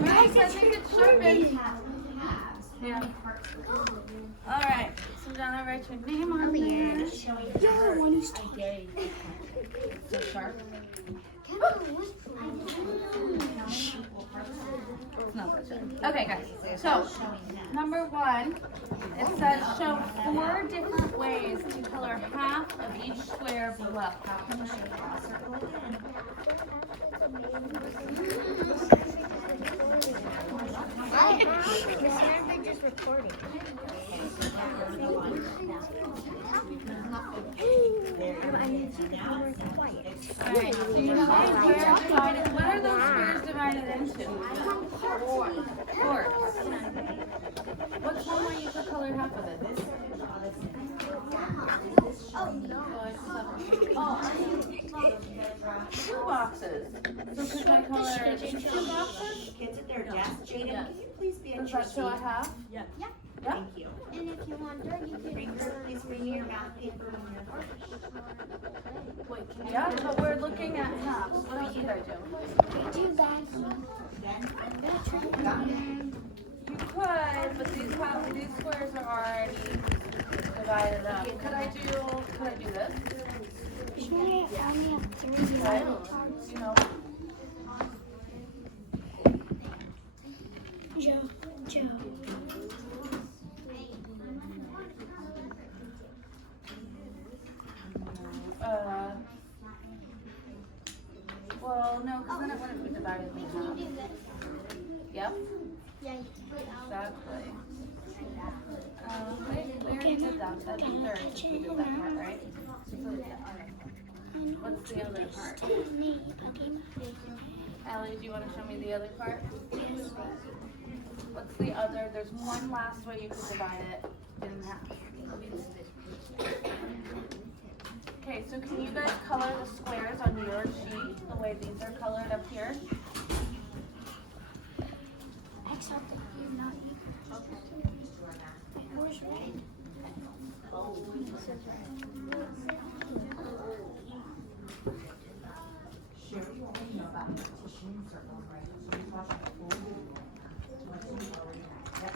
Nice, I think it's sharpened. Yeah. All right. So Donna, write your name on there. Yeah, one is taken. So sharp. It's not that sharp. Okay, guys. So number 1, it says show 4 different ways to color half of each square below. They're just recording. I need you to be more quiet. Alright, so you know what are those squares divided into? 4. What's one way you could color half of it? Two boxes. So could I color 2 boxes? Kids at their desk. Jaden, can you please be at Does your that show a seat? half? Yeah. Yeah? Thank you. And if you want dirt, you Please bring me your math paper when you're Yeah, but we're looking at halves. What else did I do? do that. You could, but these squares are already divided up. Could I do this? Sure, I only have 3 Right? You know, Joe. well, no, because then it wouldn't be divided in half. Yep, Yeah. exactly. We already did that. That'd be third if we did that part, right? So, what's the other part? Allie, do you want to show me the other part? Yes. What's the other? There's one last way you could divide it in half. Okay, so can you guys color the squares on your sheet the way these are colored up here? Except that you're not. Where's red? Sherry, you want to know about partitioning circles, right? So you're talking about full Yep.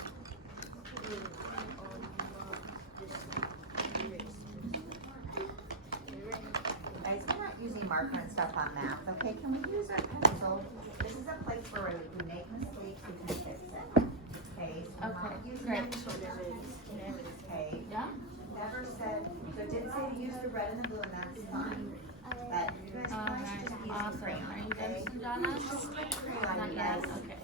Guys, we're not using marker and stuff on math, okay? Can we use our pencil? This is a place where we make mistakes, we can fix it. Okay? So we're not using great. Okay? Yeah? Never said, so it didn't say to use the red and the blue, and that's fine. But Alright, awesome. Are you done, Donna? Not yet? Okay.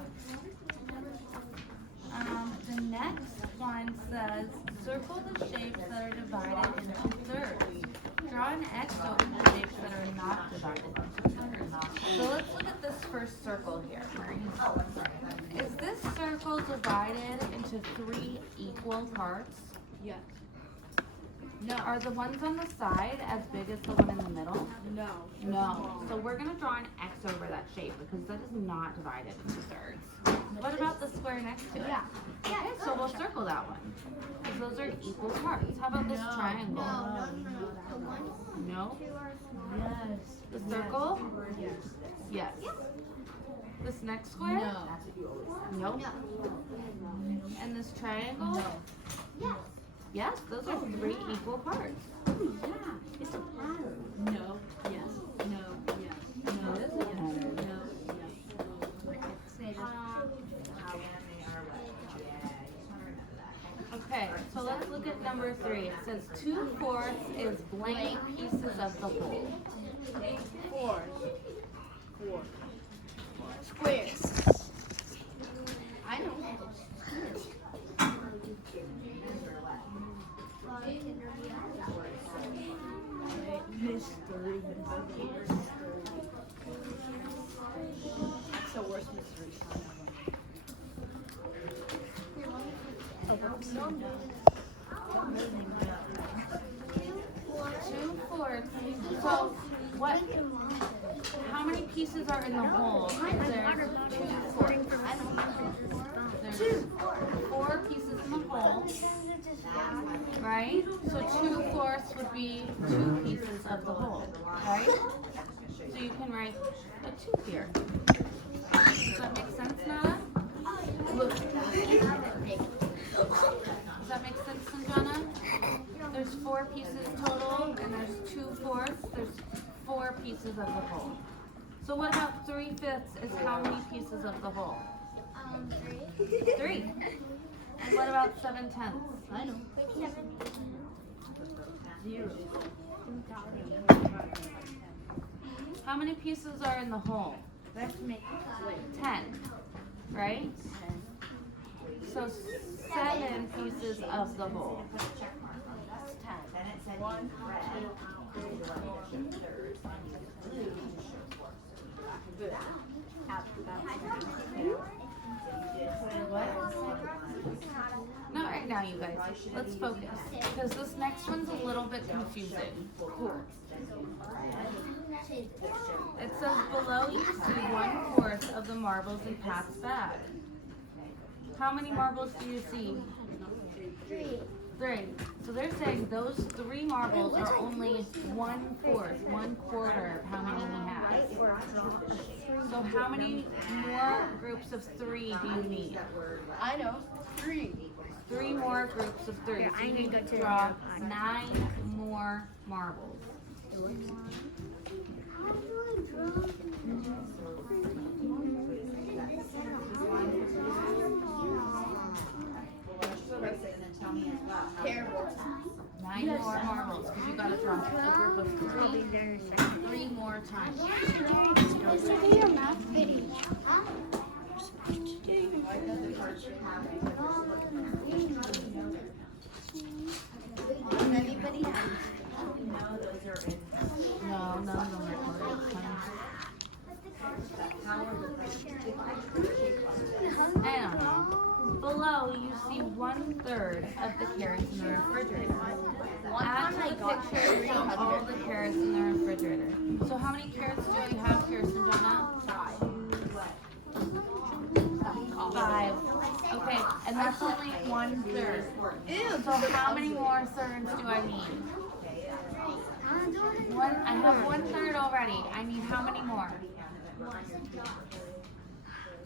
The next one says, circle the shapes that are divided into thirds. Draw an X over the shapes that are not divided into thirds. So let's look at this first circle here. oh, I'm sorry. Is this circle divided into 3 equal parts? Yes. No. Are the ones on the side as big as the one in the middle? No. No. So we're going to draw an X over that shape because that is not divided into thirds. What about the square next to it? Yeah. Okay, so we'll circle that one. Because those are equal parts. How about this triangle? The one, No? 2 are Yes. The circle? Yes. Yes. This next square? No. Nope. And this triangle? Yes. Yes, those are 3 equal parts. It's a pattern. No. Yes. No. Yes. No. It is a pattern. No. Yes. Okay, so let's look at number 3. It says 2/4 is blank pieces of the whole. 4. Squares. I know. Mystery. That's the worst mystery. So what? How many pieces are in the whole? There's 4 pieces in the whole, right? So 2/4 would be 2 pieces of the whole, right? So you can write a 2 here. Does that make sense, Nana? Does that make sense, Sanjana? There's 4 pieces total, and there's 2/4. There's 4 pieces of the whole. So what about 3/5 is how many pieces of the whole? 3. And what about 7/10? I know. 0. How many pieces are in the whole? Let's make 10, right? So 7 pieces of the whole. Then it said use red. Not right now, you guys. Let's focus. Because this next one's a little bit confusing. It says below you see 1/4 of the marbles in Pat's bag. How many marbles do you see? 3. So they're saying those 3 marbles are only 1/4, 1/4 of how many he has. So how many more groups of 3 do you need? I know. 3. 3 more groups of 3. So you need to draw 9 more marbles. Terrible. 9 more marbles, because you gotta draw a group of 3 more times. your math video. Does anybody have? No, none of them are recorded. I don't know. Below, you see 1/3 of the carrots in the refrigerator. Add to the picture and show all the carrots in the refrigerator. So how many carrots do I have here, Sanjana? 5. Okay, and that's only 1/3. Ew. So how many more thirds do I need? I have 1/3 already. I need how many more?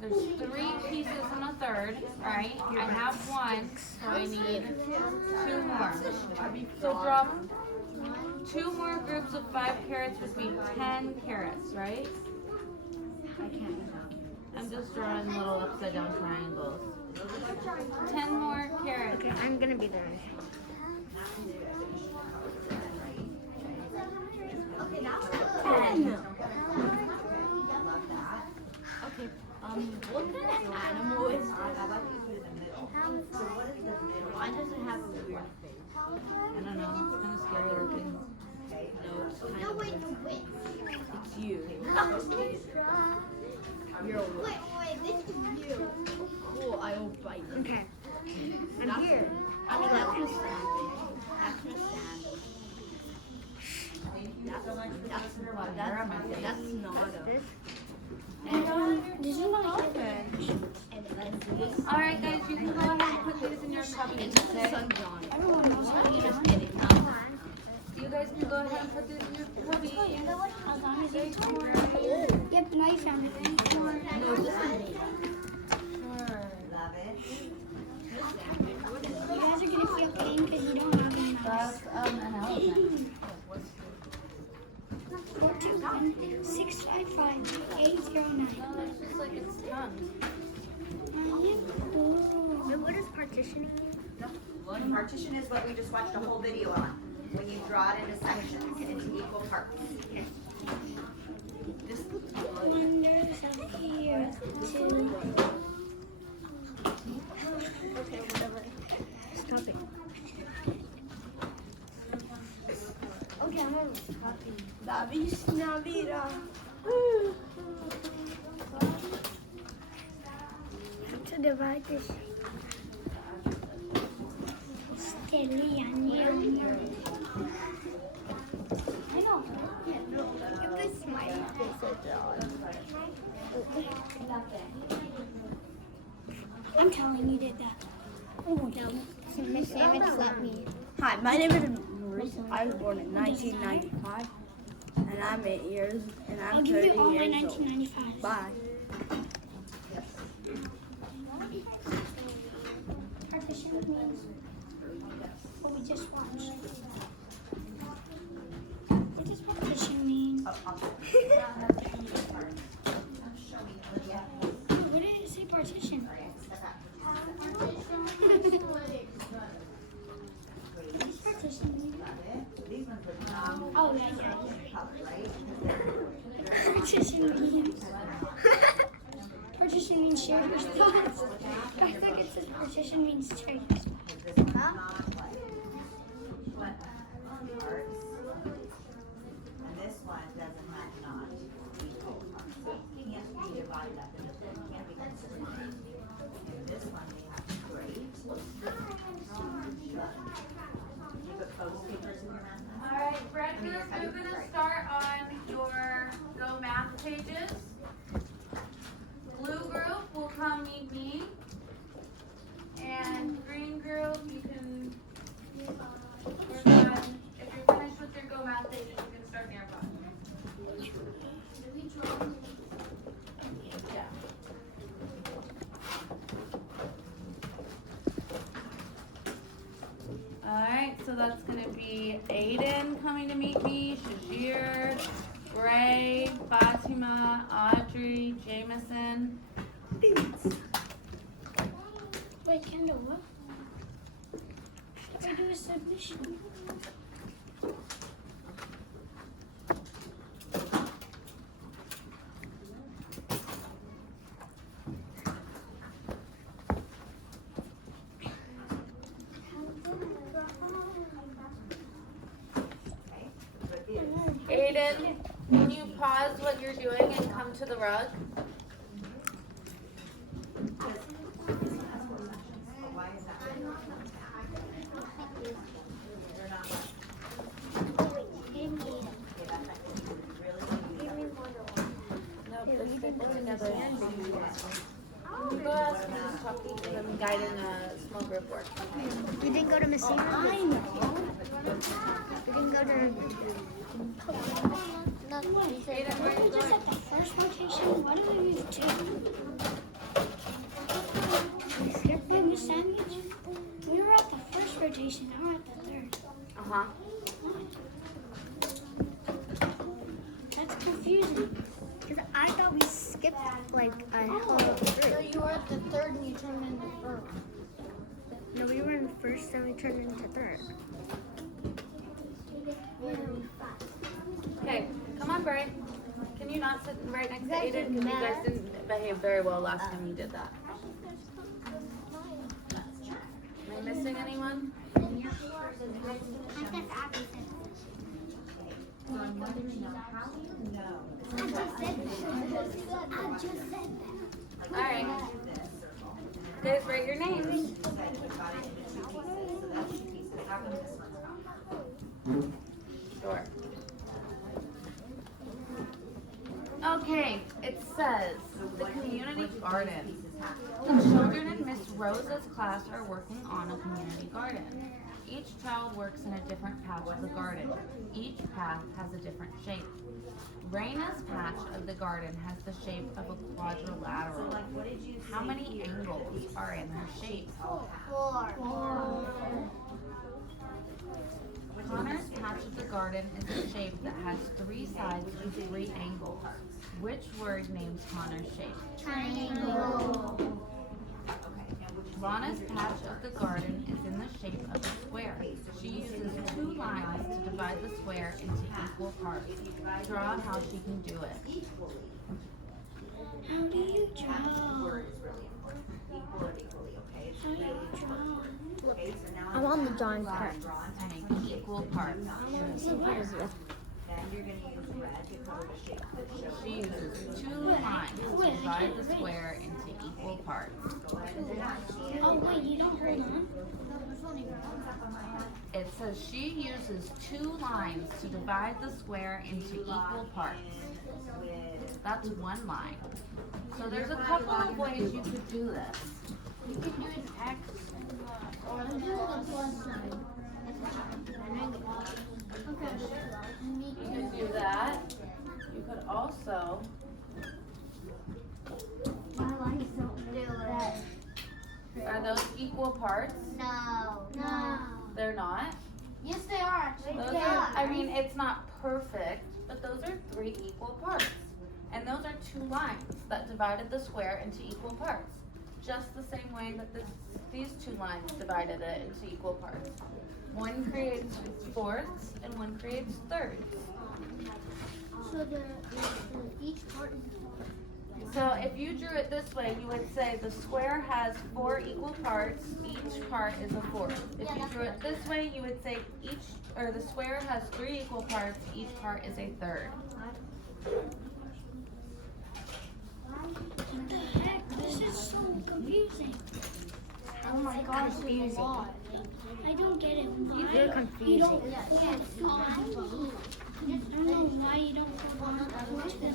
There's 3 pieces and a third, right? I have 1, so I need 2 more. So draw 2 more groups of 5 carrots would be 10 carrots, right? I'm just drawing little upside down triangles. 10 more carrots. Okay, I'm gonna be there. 10. Okay. What kind of animal is this? Why does it have a weird face? I don't know. It's kind of scary looking. No, it's kind No, of. wait, no, wait. It's you. You're a witch. Wait, this is you. Cool. I will bite you. Okay. I'm here. I mean, that's Miss Sandy. That's Miss Sandy. That's not a. This is my husband. Alright guys, you can go ahead and put these in your cubbies, okay? Sun John. Everyone knows how to Just kidding. You guys can go ahead and put these in your cubbies. Yep, now you found it. No, this is me. Sure. Love it. You guys are gonna feel pain because you don't have any That's an elephant. 421 655 809. It's just like its tongue. What is partitioning? Partition is what we just watched a whole video on. When you draw it into sections, into equal parts. Wonders of here too. Okay, whatever. Stop it. Okay, I'm gonna stop it. La visna vida. To divide this. Steady and near. I know. Give this smiley face a dog. I'm telling you did that. Oh, no. Miss Savage let me. Hi, my name is Maurice. I was born in 1995, and I'm 8 years, and I'm I'll 30 give you all my years old. 1995. Bye. Partition means what we just watched. What does partition mean? What did it say partition? What does partition mean? Oh, yeah. Partition means. Partition means share your spots. I think it says partition means share your spots. Huh? And this one doesn't have not equal parts. So it can't be divided up into three, can't be consistent. And this one we have great. You put post papers in your math. All right, Brett group, you're gonna start on your Go Math pages. Blue group will come meet me. And green group, you can work on, if you're finished with your Go Math pages, you can start nearby. Yeah. Alright, so that's gonna be Aiden coming to meet me, Shajir, Ray, Fatima, Audrey, Jameson. Wait, Kendall, what? Should I do a submission? Aiden, can you pause what you're doing and come to the rug? You go ask Mrs. Tucky and then guide in a small group work. You didn't go to Miss Eva? I know. You didn't go to... Aiden, where are you Just going? at the first rotation, why do we use two? Hey, Miss Sandwich, we were at the first rotation, now we're at the third. Uh-huh. That's confusing. Because I thought we skipped like a whole three. So you were at the third and you turned into first. No, we were in first, then we turned into third. Okay, come on, Bray. Can you not sit right next to Aiden? Because you guys didn't behave very well last time you did that. Am I missing anyone? I guess Abby said So I'm wondering now, how do you know? I just said that. I just said that. All right. This circle. Guys, write your names. You said you got it into two pieces, so that's two pieces. How come this one's not? Sure. Okay, it says the community garden. The children in Miss Rosa's class are working on a community garden. Each child works in a different patch of the garden. Each path has a different shape. Raina's patch of the garden has the shape of a quadrilateral. How many angles are in her shape? 4. Connor's patch of the garden is a shape that has 3 sides and 3 angles. Which word names Connor's shape? Triangle. Lana's patch of the garden is in the shape of a square. She uses 2 lines to divide the square into equal parts. Draw how she can do it. How do you draw? Word is really important. Equal or equally, okay? How do you draw? Okay, so now I'm on the drawing part. drawn To make equal parts. Then you're gonna use red to color the shape that shows. She uses 2 lines to divide the square into equal parts. Oh, wait, you don't hold on? It says she uses 2 lines to divide the square into equal parts. That's 1 line. So there's a couple of ways you could do this. You could do an X or do a plus sign. You could do that. You could also My lines don't do it. Are those equal parts? No. No. They're not? Yes, they are actually. Those are, I mean, it's not perfect, but those are 3 equal parts. And those are 2 lines that divided the square into equal parts. Just the same way that these 2 lines divided it into equal parts. One creates fourths and one creates thirds. So each part is. So if you drew it this way, you would say the square has 4 equal parts, each part is a fourth. If you drew it this way, you would say the square has 3 equal parts, each part is a third. What the heck? This is so confusing. Oh my gosh, it's a lot. I don't get it. You're confusing. You don't. Yeah, it's super difficult. I don't know why you don't go on to the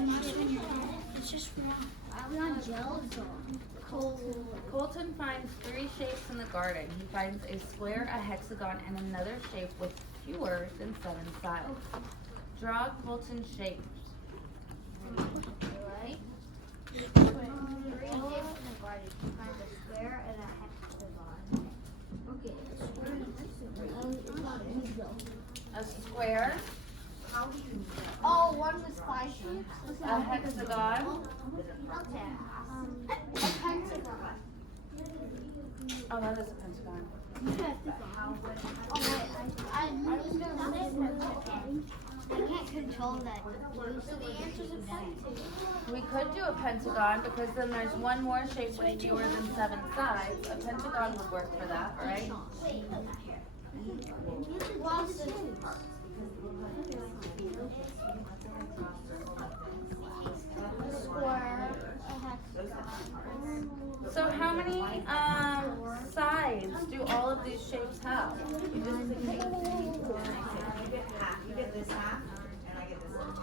mouse when you're dead. It's just wrong. I'm not gel. Colton finds 3 shapes in the garden. He finds a square, a hexagon, and another shape with fewer than 7 sides. Draw Colton's shapes. Right? 3 shapes in the garden. You find a square and a hexagon. Okay, a square and a hexagon. It's not easy though. A square, Oh, one with 5 shapes. a hexagon. Okay. A pentagon. Oh, that is a pentagon. Oh wait, I was gonna say pentagon. I can't control that. So the answer's a pentagon. We could do a pentagon because then there's one more shape with fewer than 7 sides. A pentagon would work for that, right? Well, so a square, a hexagon. So how many sides do all of these shapes have? You just take you get half, you get this half, and I get this half.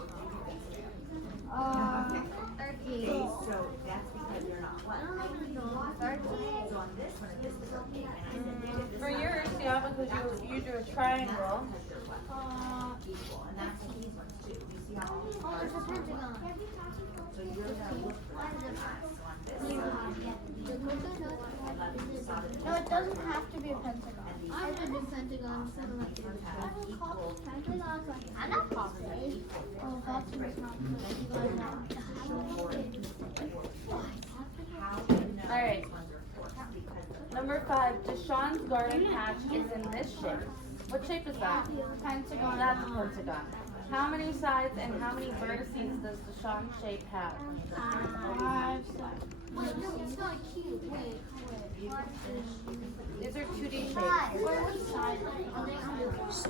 Okay, so that's because they're not what? So on this one, this is okay, and I said you get this For half. yours, yeah, because you drew a triangle. Because they're what? Equal, and that's these ones too. You see how all these Oh, parts it's a are equal? pentagon. So you're gonna look for that. So on this side, No, it doesn't have to be a pentagon. I have to do pentagon. equal. I'm not positive. Oh, that's what's not How do you know All right. these ones are fourths? Because Number 5, Deshaun's garden patch is in this shape. What shape is that? pentagon. That's a pentagon. How many sides and how many vertices does Deshaun's shape have? 5 sides. Wait, no, it's not cute. Wait. These are 2D shapes. Five. What side?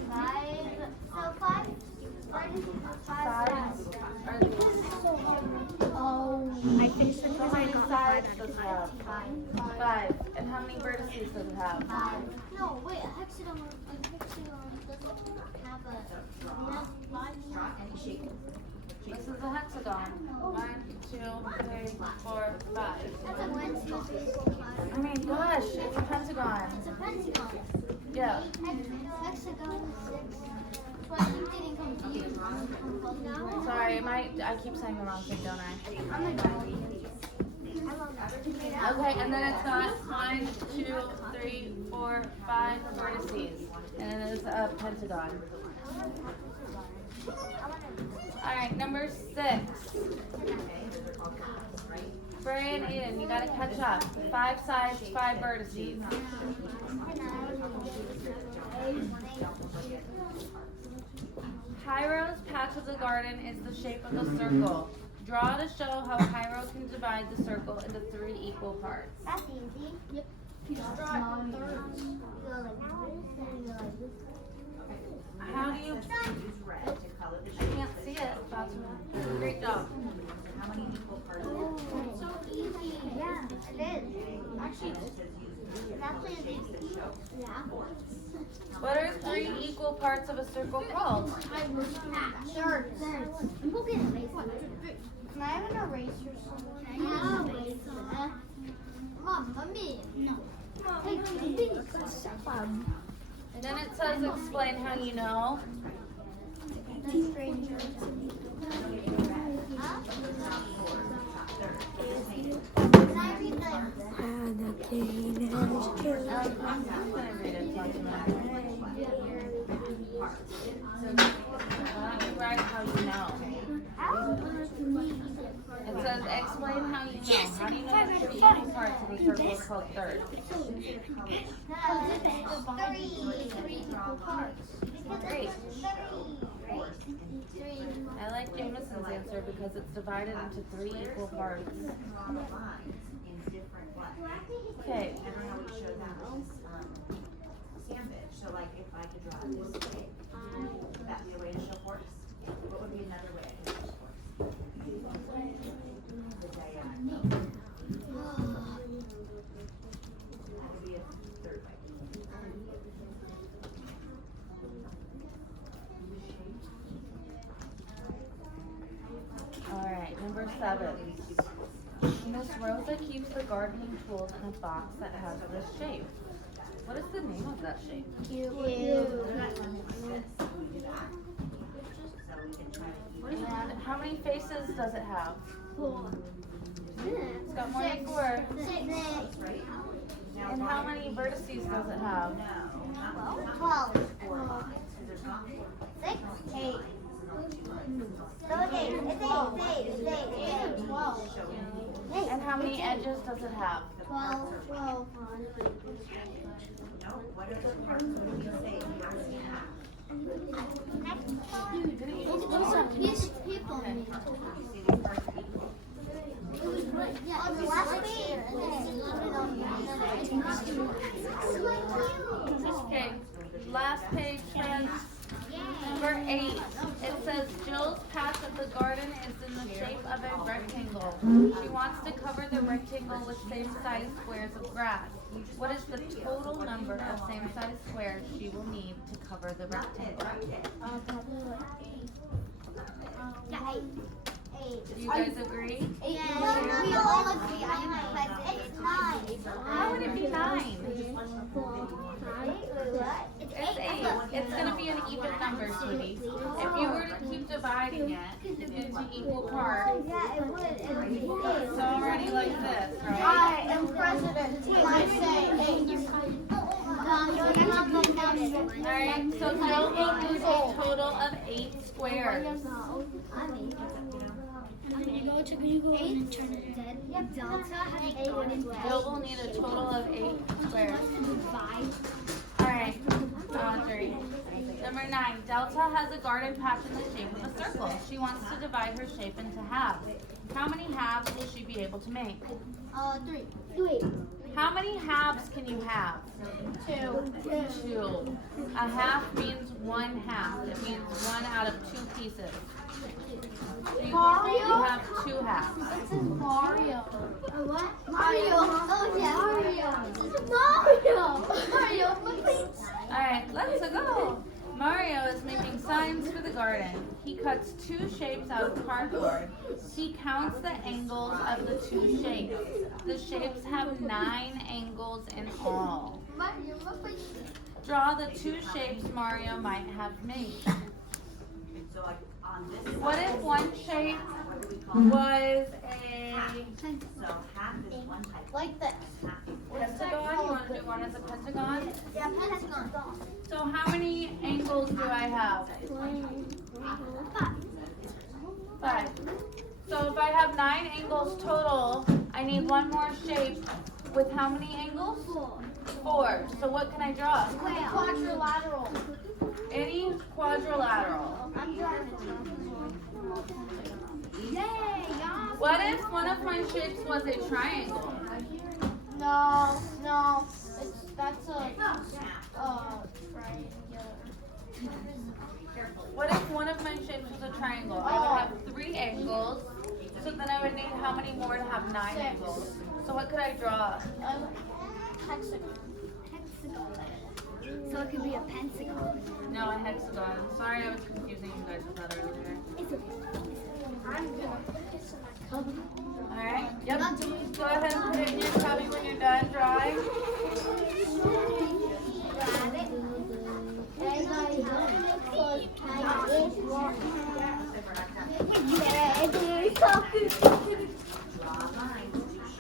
Five. So five. Sides are these. Oh, I finished the How many sides does it have? 5. And how many vertices does it have? No, wait. A hexagon doesn't have any shape. This is a hexagon. 1, 2, 3, 4, 5. That's a 1, 2, 3, 4, 5. I mean, gosh, it's a pentagon. It's a pentagon. Yeah. Hexagon 6. So I keep getting confused. Sorry, I keep saying the wrong thing, don't I? I'm a Okay, and then it's got 1, 2, 3, 4, 5 vertices. And it is a pentagon. Alright, number 6. Bray and Aiden, you gotta catch up. 5 sides, 5 vertices. Cairo's patch of the garden is the shape of a circle. Draw to show how Cairo can divide the circle into 3 equal parts. That's easy. Yep. You just draw it in thirds. You go like this and you go like this. How do you... Use red to color the I shape. can't see it, Fatima. Great job. How many equal parts? So easy. Yeah, it is. Actually, it's actually easy. Yeah. What are 3 equal parts of a circle called? Thirds. We'll get an eraser. Can I have an eraser somewhere? Can I have an eraser? Mom, mommy. No. Hey, Then it says explain how you know. that's stranger. Can I read the you know. It says, explain how you know. How do you know that two equal parts of a circle is called thirds? Three equal parts. Great. Three. I like Jameson's answer because it's divided into 3 equal parts. Okay. Remember how we showed that sandwich? So like if I could draw it this way, would that be a way to show forks? What would be another way I could show forks? The diagonal. That would be a third way. Alright, number 7. Miss Rosa keeps the gardening tools in a box that has this shape. What is the name of that shape? What about one like this? Can we do that? So we can try to even. And how many faces does it have? 4. It's got more than 4. 6. Right? Now, And how many vertices does it have? No, not 12. 4 lines. Because there's not 4. 6. 8. So it's 8. It's 8. 12. And how many edges does it have? 12. 12. No, what are the parts? What do we say? We have to have. Next part. These people. You see these parts equal. On the last page. Okay, last page, friends. Number 8. It says Jill's patch of the garden is in the shape of a rectangle. She wants to cover the rectangle with same-sized squares of grass. What is the total number of same-sized squares she will need to cover the rectangle? Do you guys agree? We all agree. It's 9. How would it be 9? It's 8. It's going to be an even number, sweetie. If you were to keep dividing it into equal parts, Yeah, it would. it's already like this, right? I am president. I say 8. Alright, so Jill will need a total of 8 squares. You go and turn it dead. Delta has 8 Jill will need a total of 8 squares. Alright, Audrey. Number 9. Delta has a garden patch in the shape of a circle. She wants to divide her shape into halves. How many halves will she be able to make? 3. How many halves can you have? 2. 2. A half means 1 half. It means 1 out of 2 pieces. So you have 2 halves. It says Mario. What? Mario. Oh, yeah. Mario. Alright, let's go. Mario is making signs for the garden. He cuts 2 shapes out of cardboard. He counts the angles of the 2 shapes. The shapes have 9 angles in all. Draw the 2 shapes Mario might have made. So like on this What side, if one shape what do we call that? was a So half is one type. Like this. Half is pentagon? You want to do one as a pentagon? Yeah, pentagon. So how many angles do I have? 5. So if I have 9 angles total, I need one more shape with how many angles? 4. So what can I draw? Quadrilateral. Any quadrilateral. I'm drawing Yay! What if one of my shapes was a triangle? No. That's a triangular. What if one of my shapes was a triangle? I would have 3 angles, so then I would need how many more to have 9 angles? So what could I draw? Hexagon. So it could be a pentagon. No, a hexagon. Sorry I was confusing you guys with that earlier. I'm gonna piss my cup. Alright, yep. Go ahead and put it in your cubby when you're done drawing. Grab it.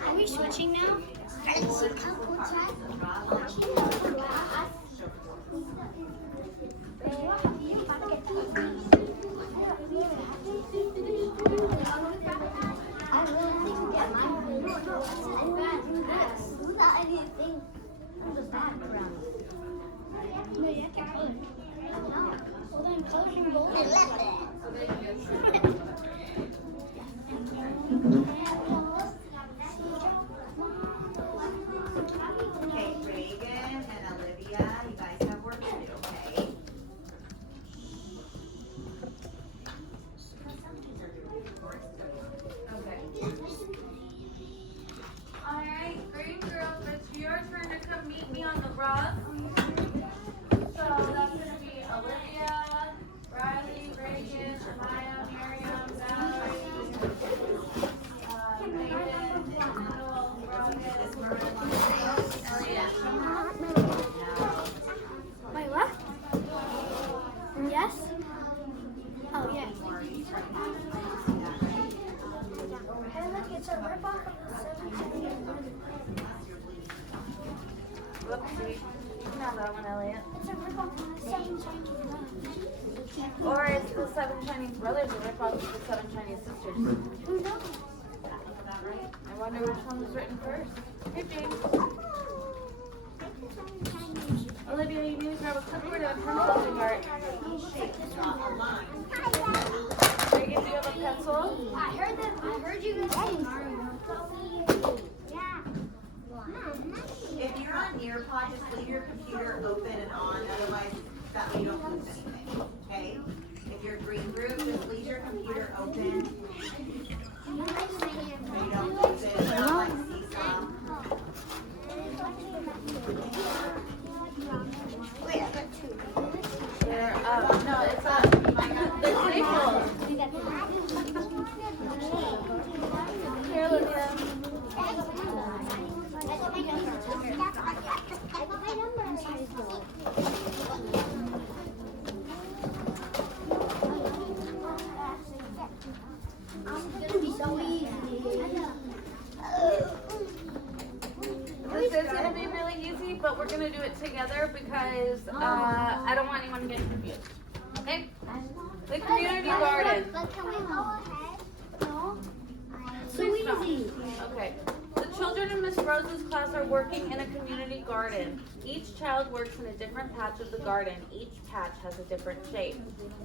Are we switching now? Draw lines. background. No, you have to color. No. Well, then coloring both. I love it. Okay, Reagan and Olivia, you guys have work to do, okay? Okay. Alright, great girls, it's your turn to come meet me on the rug. So that's gonna be Olivia, Riley, Reagan, Amaya, Miriam, Valerie, Nathan, Kendall, Robin, Elliot. Wait, what? Yes? Oh, yes. Hey, look, it's a ripoff of the 7 Whoopsie. You can have that one, Elliot. It's a ripoff of the 7 Chinese brothers. Or it's the 7 Chinese brothers, a ripoff of the 7 Chinese sisters. Who knows? I wonder which one was written first. Hey, James. Olivia, you need to grab a clipboard and a pencil to start. Reagan, do you have a pencil? I heard you guys say Mario. Yeah. If you're on Nearpod, just leave your computer open and on, otherwise that way you don't lose anything, okay? If you're green group, just leave your computer open, so you don't lose it, it's not like seesaw. Wait, I got 2. They're, no, it's the staples. Here, Olivia. This is gonna be really easy, but we're gonna do it together because I don't want anyone getting confused. Okay? The community garden. But can we go ahead? No. Please don't. Okay. The children in Miss Rose's class are working in a community garden. Each child works in a different patch of the garden. Each patch has a different shape.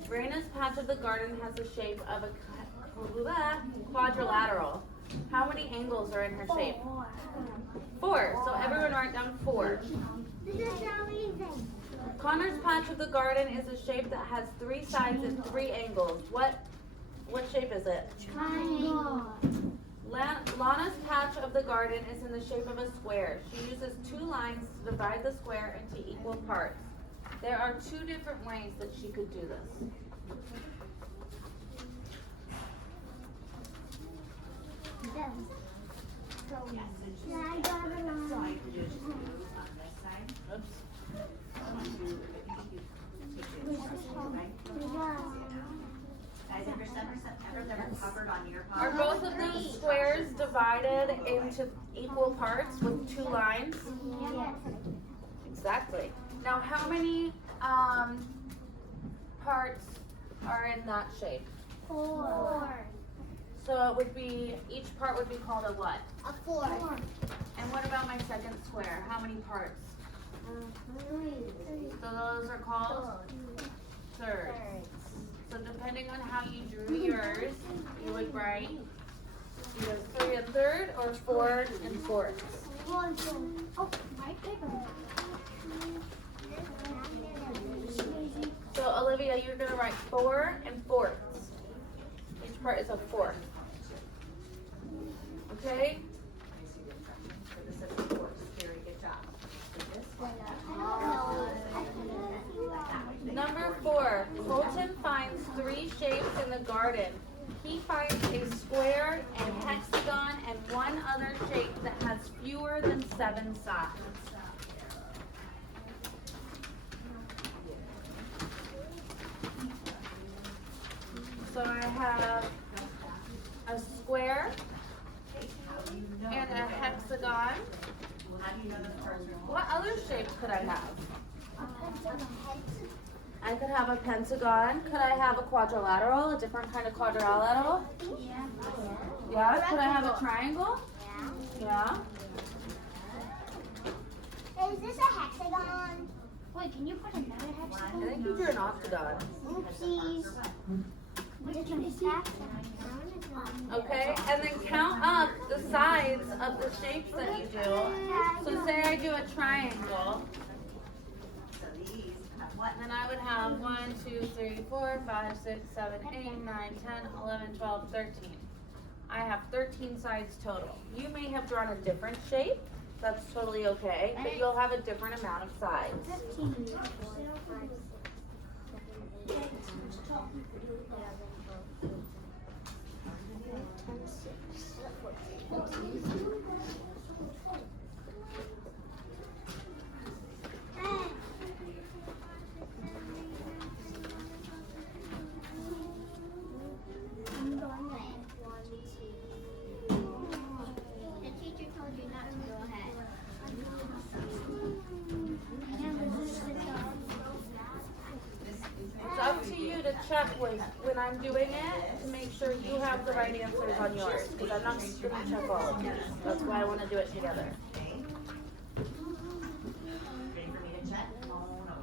Raina's patch of the garden has the shape of a quadrilateral. How many angles are in her shape? 4. So everyone write down 4. This is so easy. Connor's patch of the garden is a shape that has 3 sides and 3 angles. What shape is it? Triangle. Lana's patch of the garden is in the shape of a square. She uses 2 lines to divide the square into equal parts. There are 2 different ways that she could do this. Oops. Guys, if your summer September's ever covered on Nearpod. Are both of those squares divided into equal parts with 2 lines? Exactly. Now, how many parts are in that shape? 4. So it would be, each part would be called a what? A 4. And what about my second square? How many parts? 3. So those are called thirds. So depending on how you drew yours, you would write either 3 1/3 or 4 4. Oh, my paper. So Olivia, you're gonna write 4 4. Each part is a 4. Okay? This is 4. Very good job. Number 4, Colton finds 3 shapes in the garden. He finds a square, a hexagon, and 1 other shape that has fewer than 7 sides. So I have a square and a hexagon. How do you know this person? What other shapes could I have? I could have a pentagon. Could I have a quadrilateral, a different kind of quadrilateral? Yeah. Could I have a triangle? Yeah. Is this a hexagon? Wait, can you put another hexagon? I think you drew an octagon. Oopsies. Okay, and then count up the sides of the shapes that you do. So say I do a triangle, So these have what? then I would have 1, 2, 3, 4, 5, 6, 7, 8, 9, 10, 11, 12, 13. I have 13 sides total. You may have drawn a different shape. That's totally okay, but you'll have a different amount of sides. 15. The teacher told you not to go ahead. It's up to you to check when I'm doing it to make sure you have the right answers on yours, because I'm not going to check all of these. That's why I want to do it together. Okay. Ready for me to check? No, no.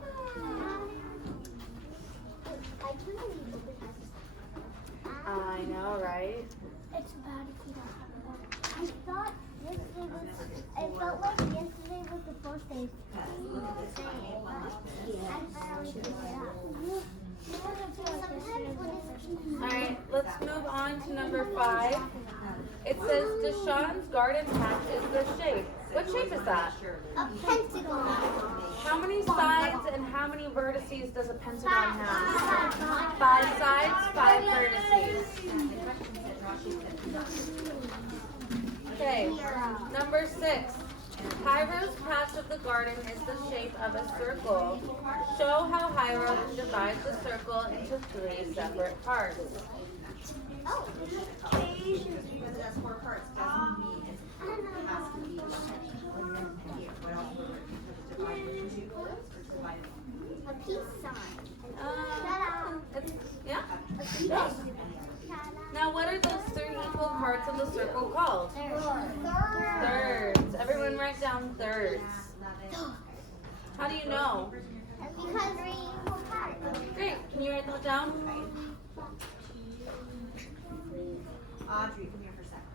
I know, right? It's bad if you don't have a book. I thought yesterday was, I felt like yesterday was the first day. Alright, let's move on to number 5. It says Deshaun's garden patch is the shape. What shape is that? A pentagon. How many sides and how many vertices does a pentagon have? 5 sides, 5 vertices. Okay, number 6. Hyro's patch of the garden is the shape of a circle. Show how Hyro divides the circle into 3 separate parts. Oh. Because it has 4 parts doesn't mean it has to be here. What else would it divided into 2 or divided? A peace sign. Yeah? Yeah. Now what are those 3 equal parts of the circle called? Thirds. Everyone write down thirds. How do you know? Because we're equal parts. Great. Can you write that down? Audrey, come here for a second.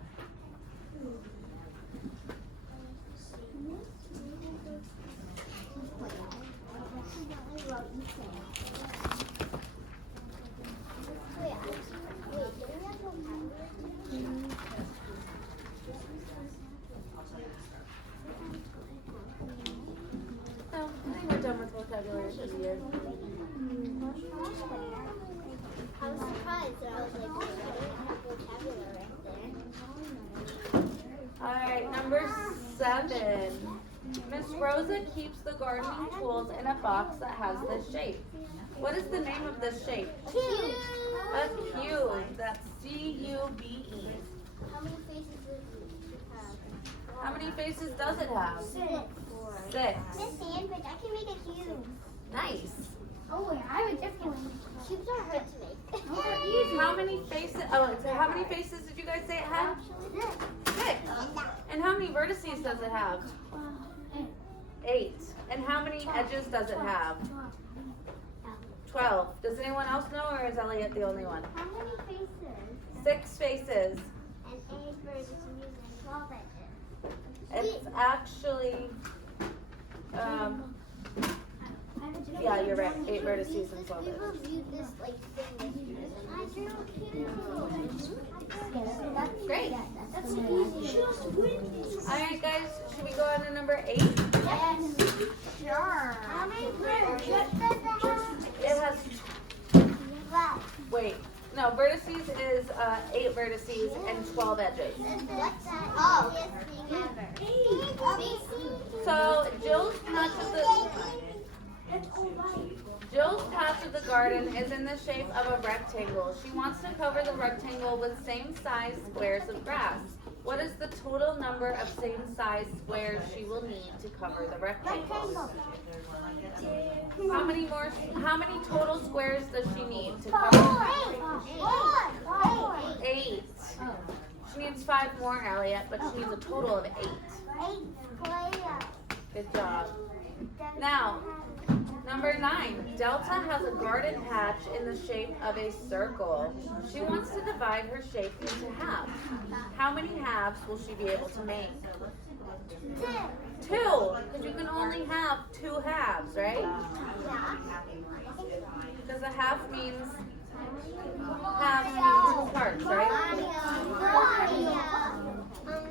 No, I think we're done with vocabulary for the year. I was surprised that I was like, wait, I didn't have vocabulary right there. Alright, number 7. Miss Rosa keeps the gardening tools in a box that has this shape. What is the name of this shape? Cube. A cube. That's C-U-B-E. How many faces does it have? How many faces does it have? 6. 6. This sandwich, I can make a cube. Nice. Oh, I would definitely. Cubes are hard to make. How many faces? Oh, so how many faces did you guys say it had? 6. And how many vertices does it have? 8. And how many edges does it have? 12. Does anyone else know, or is Elliot the only one? How many faces? 6 faces. And 8 verses using 12 edges. It's actually, yeah, you're right. 8 vertices and 12 edges. People view this like thing. I drew a cube. Great. That's easy. Alright guys, should we go on to number 8? Yes. Sure. How many vertices does it have? It has, Wow. wait, no, vertices is 8 vertices and 12 edges. What's that? Oh. So Jill's patch of the garden is in the shape of a rectangle. She wants to cover the rectangle with same size squares of grass. What is the total number of same size squares she will need to cover the rectangle? How many total squares does she need to cover? 8. She needs 5 more, Elliot, but she needs a total of 8. Good job. Now, number 9. Delta has a garden patch in the shape of a circle. She wants to divide her shape into halves. How many halves will she be able to make? 2, because you can only have 2 halves, right? Because a half means halves means 2 parts, right?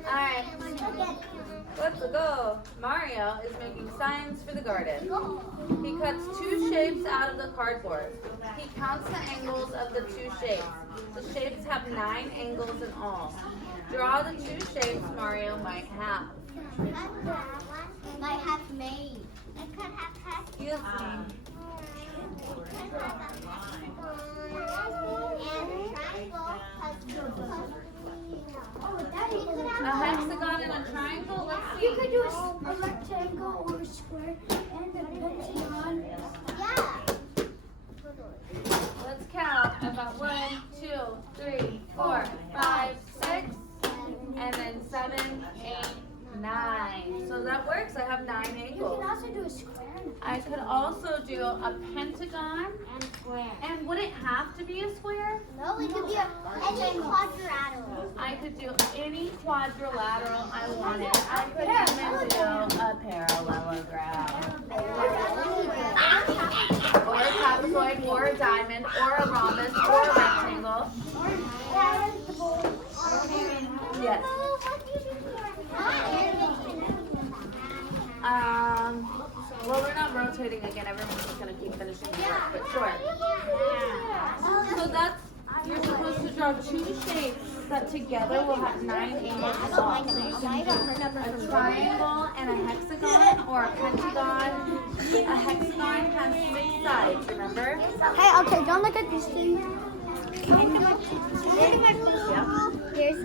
Alright, let's go. Mario is making signs for the garden. He cuts 2 shapes out of the cardboard. He counts the angles of the 2 shapes. The shapes have 9 angles in all. Draw the 2 shapes Mario might have. Might have made. It could have had. Excuse me. A hexagon and a triangle? Let's see. You could do a rectangle or a square and a pentagon. Yeah. Let's count. I've got 1, 2, 3, 4, 5, 6, and then 7, 8, 9. So that works. I have 9 You angles. can also do a square. I could also do a pentagon. And square. And would it have to be a square? No, it could be any quadrilateral. I could do any quadrilateral I wanted. I could even do a parallelogram. Or a trapezoid, or a diamond, or a rhombus, or a rectangle. Yes. Well, we're not rotating again. Everyone's just going to keep finishing the work, but sure. So that's, you're supposed to draw 2 shapes that together will have 9 angles in all. So you can do a triangle and a hexagon, or a pentagon. A hexagon has 6 sides, remember? Hey, okay, don't look at this thing. Here's